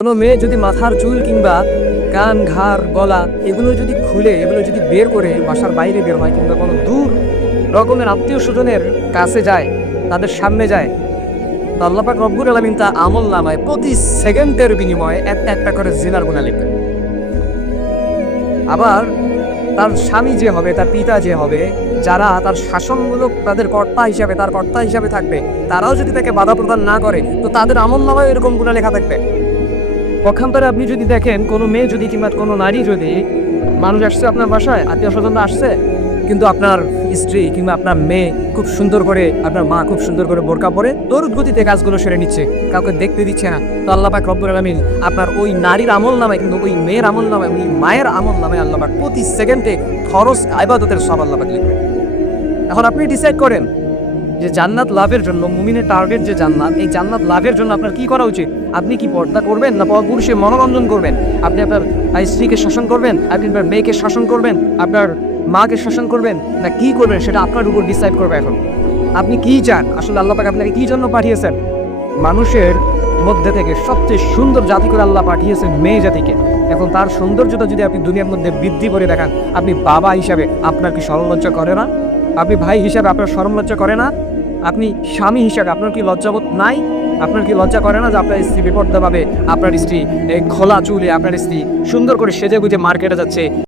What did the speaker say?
কোনো মেয়ে যদি মাথার চুল কিংবা কান ঘাড় গলা এগুলো যদি খুলে এগুলো যদি বের করে বাসার বাইরে বের হয় কিংবা কোনো দূর রকমের আত্মীয় স্বজনের কাছে যায়, তাদের সামনে যায়, তো আল্লাহ পাক রব্বুল আলামিন তা আমল নামায় প্রতি সেকেন্ডের বিনিময়ে একটা একটা করে জিনার গুনাহ লিখবে। আবার তার স্বামী যে হবে, তার পিতা যে হবে, যারা তার শাসনমূলক তাদের কর্তা হিসাবে তার কর্তা হিসাবে থাকবে, তারাও যদি তাকে বাধা প্রদান না করে তো তাদের আমল নামায় এরকম গুনাহ লেখা থাকবে। পক্ষান্তরে আপনি যদি দেখেন কোনো মেয়ে যদি কিংবা কোনো নারী যদি, মানুষ আসছে আপনার বাসায়, আত্মীয় স্বজনরা আসছে, কিন্তু আপনার স্ত্রী কিংবা আপনার মেয়ে খুব সুন্দর করে, আপনার মা খুব সুন্দর করে বোরকা পরে তড়িৎ গতিতে কাজগুলো সেরে নিচ্ছে, কাউকে দেখতে দিচ্ছে না, তো আল্লাহ পাক রব্বুল আলামিন আপনার ওই নারীর আমল নামায় কিন্তু ওই মেয়ের আমল নামায়, ওই মায়ের আমল নামায় আল্লাহ পাক প্রতি সেকেন্ডে ফরজ ইবাদতের সব আল্লাহ পাক লিখবে। এখন আপনি ডিসাইড করেন যে জান্নাত লাভের জন্য, মুমিনের টার্গেট যে জান্নাত, এই জান্নাত লাভের জন্য আপনার কি করা উচিত? আপনি কি পর্দা করবেন না পরপুরুষে মনোরঞ্জন করবেন? আপনি আপনার স্ত্রীকে শাসন করবেন, আপনি আপনার মেয়েকে শাসন করবেন, আপনার মাকে শাসন করবেন, না কি করবেন সেটা আপনার উপর ডিসাইড করবে। এখন আপনি কি চান? আসলে আল্লাহ পাক আপনাকে কি জন্য পাঠিয়েছেন? মানুষের মধ্যে থেকে সবচেয়ে সুন্দর জাতি করে আল্লাহ পাঠিয়েছেন মেয়ে জাতিকে। এখন তার সৌন্দর্যটা যদি আপনি দুনিয়ার মধ্যে বৃদ্ধি করে দেখান, আপনি বাবা হিসাবে আপনার কি শরম লজ্জা করে না? আপনি ভাই হিসাবে আপনার শরম লজ্জা করে না? আপনি স্বামী হিসাবে আপনার কি লজ্জাবোধ নাই? আপনার কি লজ্জা করে না যে আপনার স্ত্রী বেপর্দা ভাবে, আপনার স্ত্রী খোলা চুলে, আপনার স্ত্রী সুন্দর করে সেজে গুজে মার্কেটে যাচ্ছে,